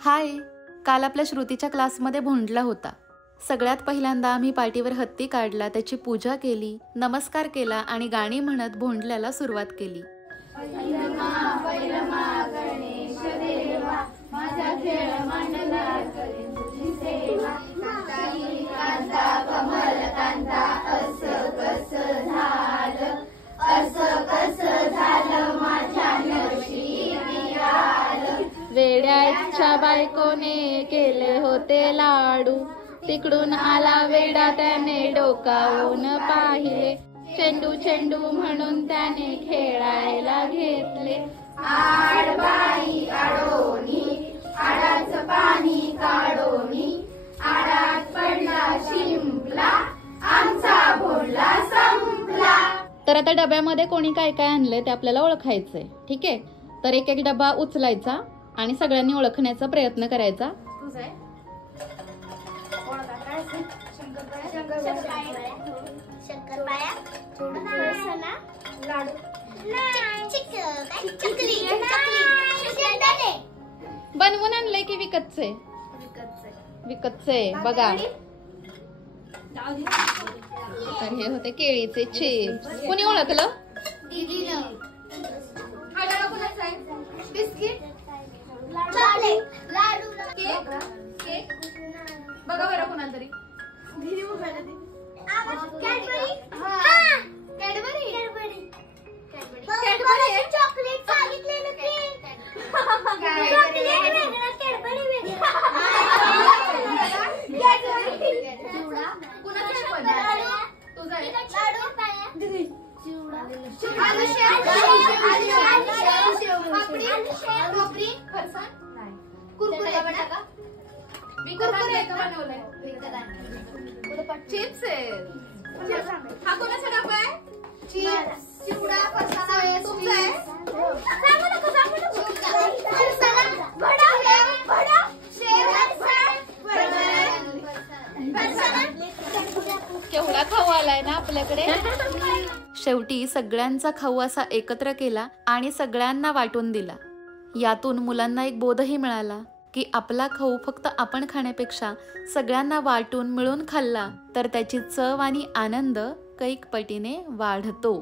हाय, काल आपल्या श्रुतीच्या क्लासमध्ये भोंडला होता। सगळ्यात पहिल्यांदा आम्ही पाटीवर हत्ती काढला, त्याची पूजा केली, नमस्कार केला आणि गाणी म्हणत भोंडल्याला सुरुवात केली। वेड्याच्या बायकोने केले होते लाडू, तिकडून आला वेडा त्याने डोकावून पाहिले, चेंडू चेंडू म्हणून त्याने खेळायला घेतले। आडबाई आडोनी आडाच पाणी काढोनी, आडात पडला शिंपला आमचा भोंडला संपला। तर आता डब्यामध्ये कोणी काय काय आणले ते आपल्याला ओळखायचंय, ठीक आहे? तर एक एक डबा उचलायचा आणि सगळ्यांनी ओळखण्याचा प्रयत्न करायचा। बनवून आणलंय की विकतचे? विकतचे बघा। तर हे होते केळीचे चिप्स। कोणी ओळखलं? बिस्किट, लाडू, केक, केक बघा बरं कोणाला तरी। कॅडबरी, कॅडबरी, कॅडबरी चॉकलेट सांगितलेलं की चॉकलेट वेगळं कॅडबरी वेगळं। चिवडा कुणाचा पण? तुझा लाडू पाया चिवडा पापडी फरसाण नाही कुरकुरे बटाटा विकत बनवलंय चिप्स आहे। हा कोणाचा डबा आहे? चिप्स चिवडा फरसाण तुमचा आहे? सांगू नको सांगू नको। केवढा खाऊ आलाय ना आपल्याकडे। शेवटी सगळ्यांचा खाऊ असा एकत्र केला आणि सगळ्यांना वाटून दिला। यातून मुलांना एक बोधही मिळाला की आपला खाऊ फक्त आपण खाण्यापेक्षा सगळ्यांना वाटून मिळून खाल्ला तर त्याची चव आणि आनंद कैक पटीने वाढतो।